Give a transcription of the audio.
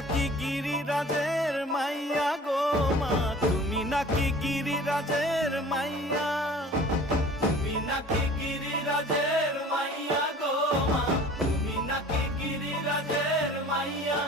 নাকি গিরিরাজের মাইয়া গো মা, তুমি নাকি গিরিরাজের মাইয়া, তুমি নাকি গিরিরাজের মাইয়া গো মা, তুমি নাকি গিরিরাজের মাইয়া।